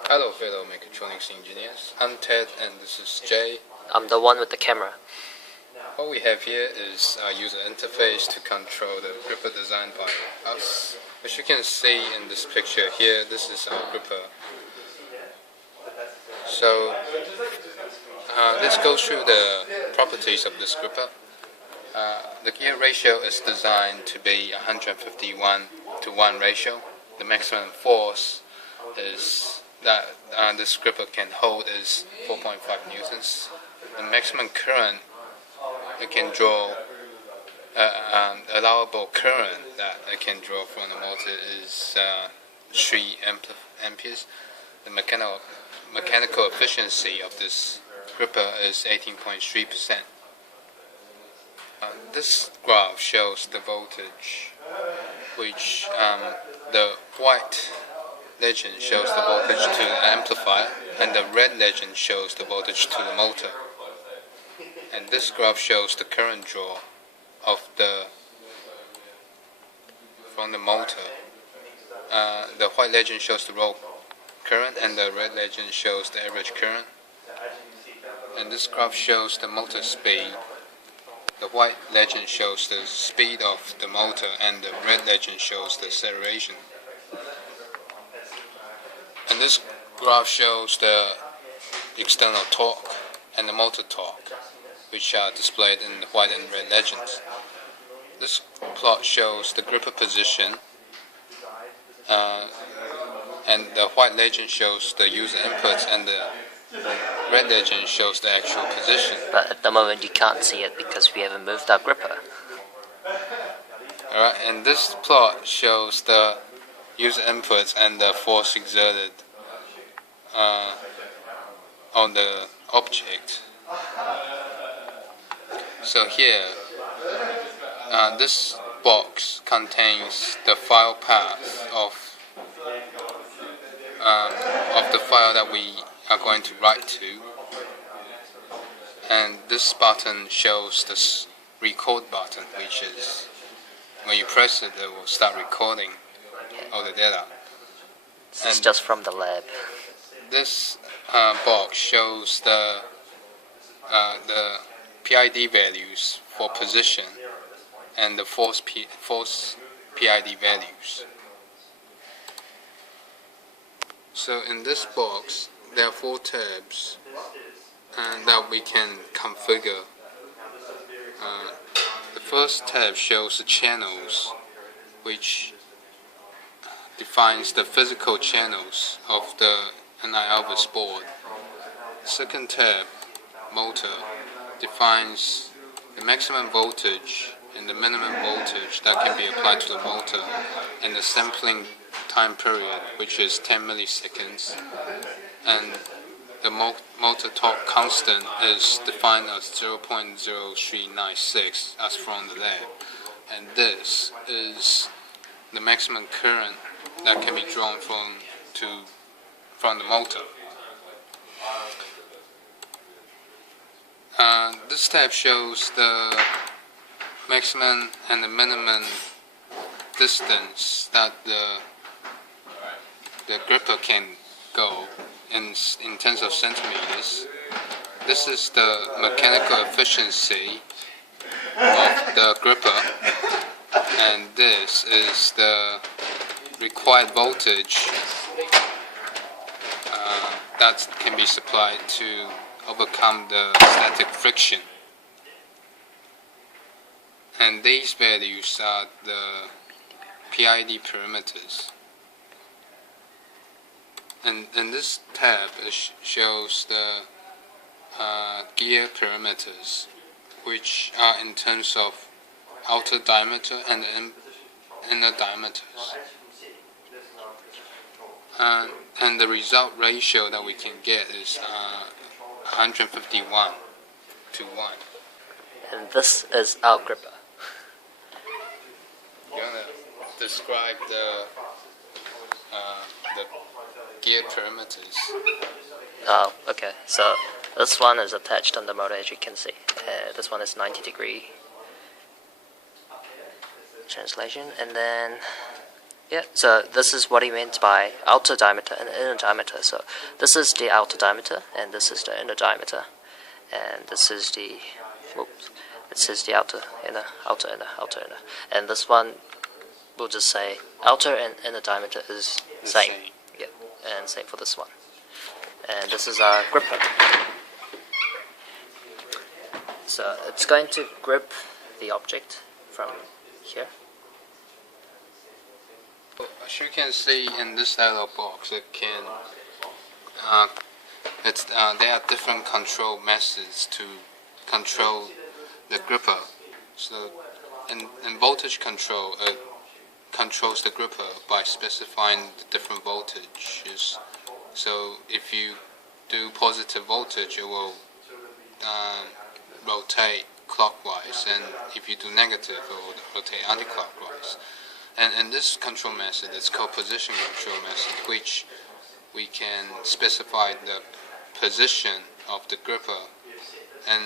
Hello fellow mechatronics engineers, I'm Ted and this is Jay. I'm the one with the camera. What we have here is our user interface to control the gripper designed by us. As you can see in this picture here, this is our gripper. So let's go through the properties of this gripper. The gear ratio is designed to be 151:1 ratio. The maximum force is that this gripper can hold is 4.5 newtons. The maximum current it can draw, allowable current that it can draw from the motor is 3 amperes. The mechanical efficiency of this gripper is 18.3%. This graph shows the voltage, which the white legend shows the voltage to the amplifier, and the red legend shows the voltage to the motor. And this graph shows the current draw of from the motor. The white legend shows the raw current, and the red legend shows the average current. And this graph shows the motor speed. The white legend shows the speed of the motor, and the red legend shows the acceleration. And this graph shows the external torque and the motor torque, which are displayed in the white and red legends. This plot shows the gripper position, and the white legend shows the user inputs, and the red legend shows the actual position. But at the moment you can't see it because we haven't moved our gripper. Alright, and this plot shows the user inputs and the force exerted on the object. So here, this box contains the file path of the file that we are going to write to, and this button shows this record button, which is when you press it, it will start recording all the data. This is just from the lab. This box shows the PID values for position and the force PID values. So in this box, there are 4 tabs that we can configure. The first tab shows the channels, which defines the physical channels of the NI-Alvis board. The second tab, motor, defines the maximum voltage and the minimum voltage that can be applied to the motor, and the sampling time period, which is 10 milliseconds, and the motor torque constant is defined as 0.0396 as from the lab, and this is the maximum current that can be drawn from the motor. This tab shows the maximum and the minimum distance that the gripper can go in terms of centimeters. This is the mechanical efficiency of the gripper, and this is the required voltage that can be supplied to overcome the static friction. And these values are the PID parameters. And this tab shows the gear parameters, which are in terms of outer diameter and inner diameters. And the result ratio that we can get is 151:1. And this is our gripper. You want to describe the gear parameters? Oh, okay. So this one is attached on the motor, as you can see. This one is 90-degree translation, and then Yeah, so this is what he meant by outer diameter and inner diameter. So this is the outer diameter, and this is the inner diameter, and this is the, whoops, it says the outer, inner, outer, inner, outer, inner, and this one we'll just say outer and inner diameter is same. Yeah, and same for this one. And this is our gripper. So it's going to grip the object from here. As you can see in this dialog box, it can there are different control methods to control the gripper. So in voltage control, it controls the gripper by specifying the different voltages. So if you do positive voltage, it will rotate clockwise, and if you do negative, it will rotate anti-clockwise. And this control method is called position control method, which we can specify the position of the gripper and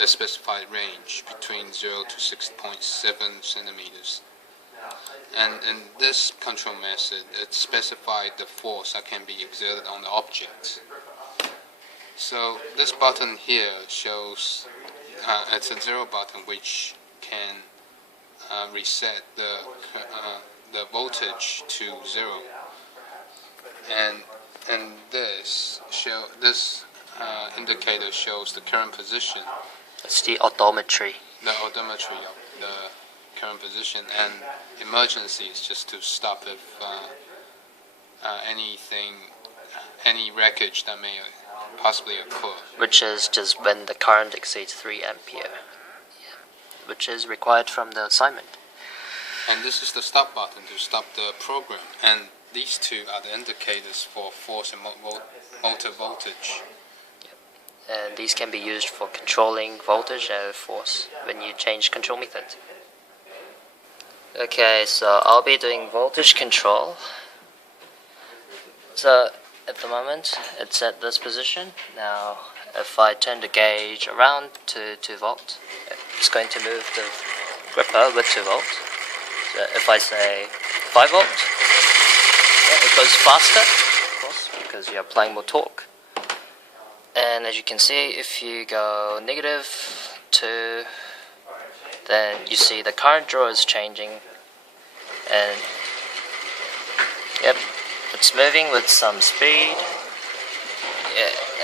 the specified range between 0 to 6.7 centimeters. And in this control method, it specifies the force that can be exerted on the object. So this button here shows it's a 0 button, which can reset the voltage to 0, and this indicator shows the current position. It's the odometry. The odometry of the current position, and emergency is just to stop if any wreckage that may possibly occur. Which is just when the current exceeds 3 ampere, which is required from the assignment. And this is the stop button to stop the program, and these two are the indicators for force and motor voltage. And these can be used for controlling voltage and force when you change control method. Okay, so I'll be doing voltage control. So at the moment it's at this position. Now if I turn the gauge around to 2 volt, it's going to move the gripper with 2 volt. So if I say 5 volt, it goes faster, of course, because you're applying more torque. And as you can see, if you go -2, then you see the current draw is changing, and yep, it's moving with some speed,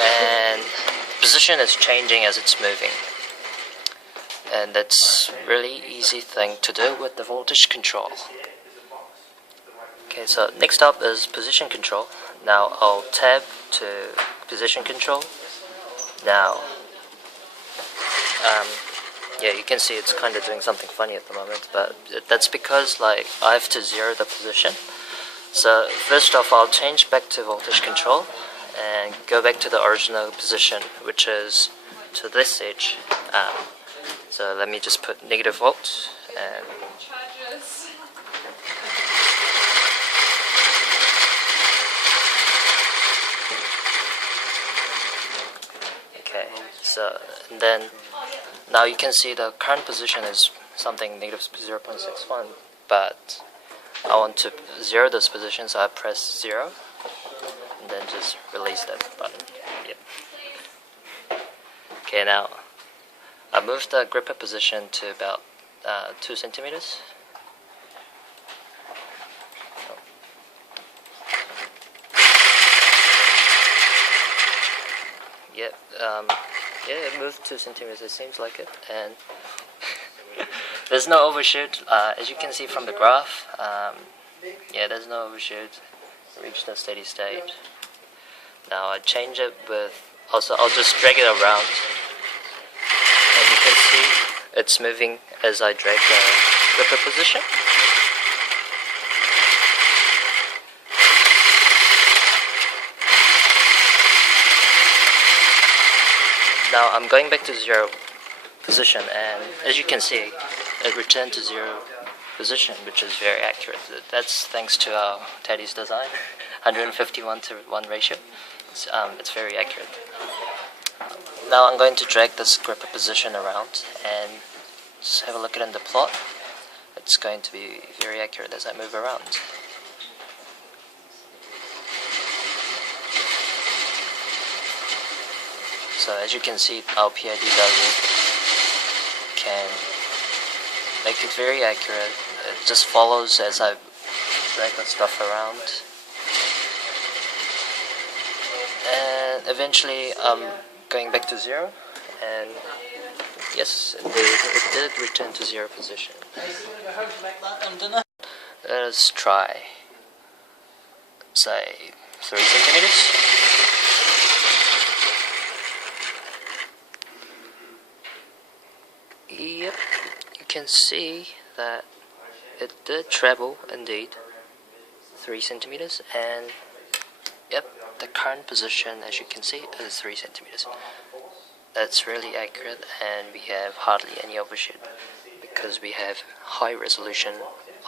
and the position is changing as it's moving. And that's really easy thing to do with the voltage control. Okay, so next up is position control. Now I'll tab to position control. Now, yeah, you can see it's kind of doing something funny at the moment, but that's because I have to 0 the position. So first off, I'll change back to voltage control and go back to the original position, which is to this edge. So let me just put -volt and okay, so and then now you can see the current position is something -0.61, but I want to 0 this position, so I press 0 and then just release that button. Yep. Okay, now I moved the gripper position to about 2 centimeters. Yep, yeah, it moved 2 centimeters, it seems like it, and there's no overshoot, as you can see from the graph. Yeah, there's no overshoot, reached a steady state. Now I change it with, also I'll just drag it around, and you can see it's moving as I drag the gripper position. Now I'm going back to 0 position, and as you can see, it returned to 0 position, which is very accurate. That's thanks to our Teddy's design, 151:1 ratio. It's very accurate. Now I'm going to drag this gripper position around and just have a look at it in the plot. It's going to be very accurate as I move around. So as you can see, our PID value can make it very accurate. It just follows as I drag the stuff around, and eventually I'm going back to 0, and yes, it did return to 0 position. Let us try, say, 3 centimeters. Yep, you can see that it did travel indeed 3 centimeters, and yep, the current position, as you can see, is 3 centimeters. That's really accurate, and we have hardly any overshoot because we have high resolution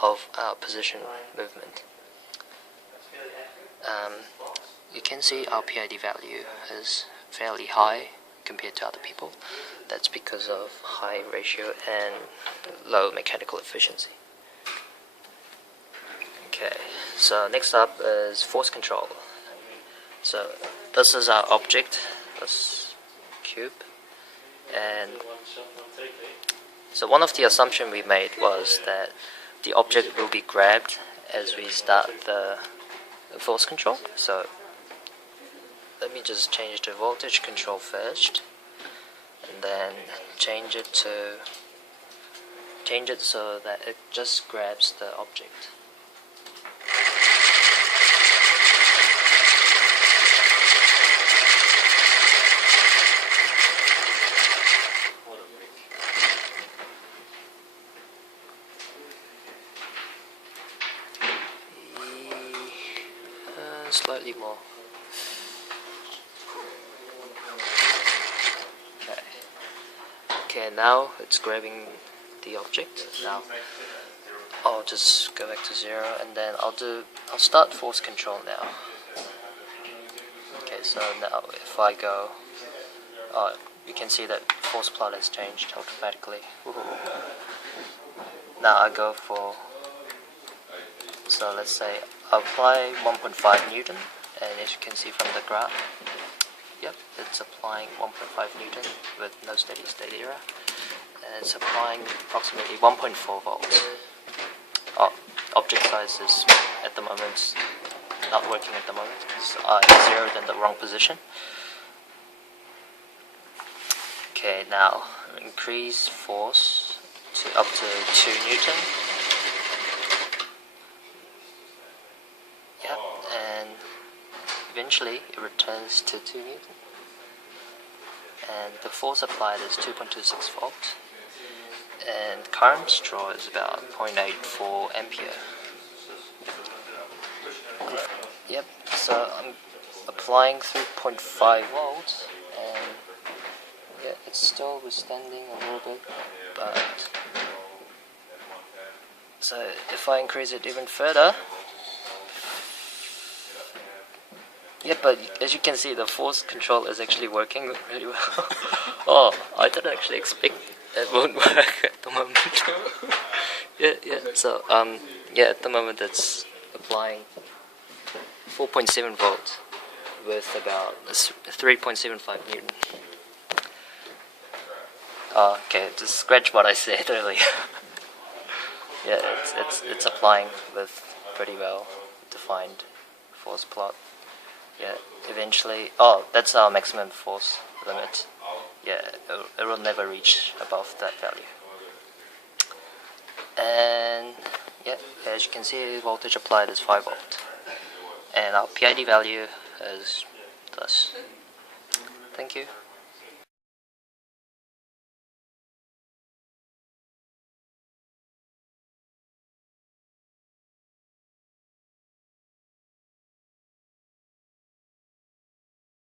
of our position movement. You can see our PID value is fairly high compared to other people. That's because of high ratio and low mechanical efficiency. Okay, so next up is force control. So this is our object, this cube, and so one of the assumptions we made was that the object will be grabbed as we start the force control. So let me just change the voltage control first, and then change it so that it just grabs the object. Slightly more. Okay, now it's grabbing the object. Now I'll just go back to 0, and then I'll start force control now. Okay, so now if I go, you can see that force plot has changed automatically. Woohoo. Now I go for, so let's say I apply 1.5 Newton, and as you can see from the graph, yep, it's applying 1.5 Newton with no steady state error, and it's applying approximately 1.4 volts. Object size is at the moment not working at the moment because I zeroed in the wrong position. Okay, now increase force to up to 2 Newton. Yep, and eventually it returns to 2 Newton. And the force applied is 2.26 volt. And current draw is about 0.84 ampere. Yep, so I'm applying 3.5 volts, and yeah, it's still withstanding a little bit, but so if I increase it even further, yeah, but as you can see, the force control is actually working really well. Oh, I didn't actually expect it won't work at the moment. yeah, so yeah, at the moment it's applying 4.7 volts with about 3.75 Newton. Okay, just scratch what I said earlier. Yeah, it's applying with pretty well defined force plot. Yeah, eventually, that's our maximum force limit. Yeah, it will never reach above that value. And yeah, as you can see, voltage applied is 5 volt, and our PID value is thus. Thank you.